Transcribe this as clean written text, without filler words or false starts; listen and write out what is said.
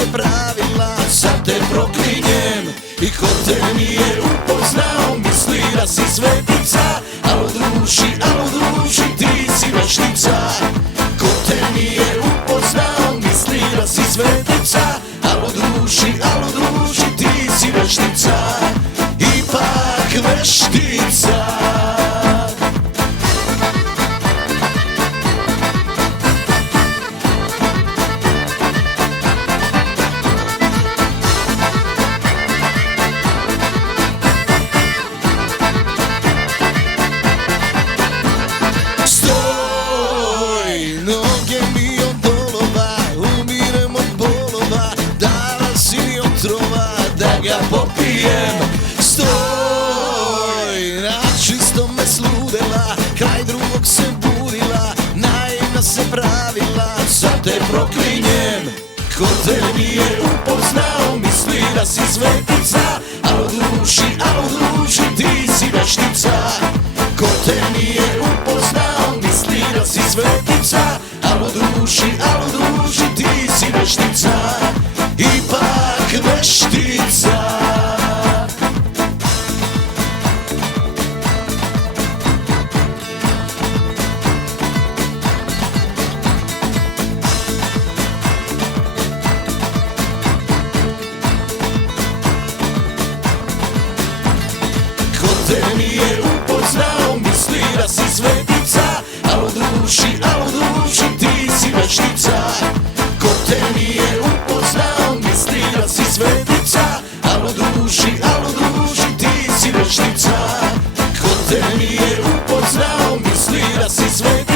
se pravila, sad te proklinjem. I ko te nije upoznao misli da si svetica, alo druži, ti si veštica. Ko te nije upoznao misli da si svetica, alo druži, ti si veštica, ipak veštica. Noge mi od dolova, umirem od bolova, dala si mi otrova da ga popijem. Stoj, na čisto me sludela, kraj drugog se budila, naivna se pravila, sad te proklinjem. Ko te nije upoznao misli da si svetica, alo druži, ti si veštica. Ko te nije upoznao misli da si svetica, alo druži, ti si veštica, ipak veštica. Ko te nije upoznao misli da si svetica, alo druži, ti si veštica. Ko te nije upoznao misli da si svetica, alo druži, ti si veštica. Ko te nije upoznao misli da si svetica,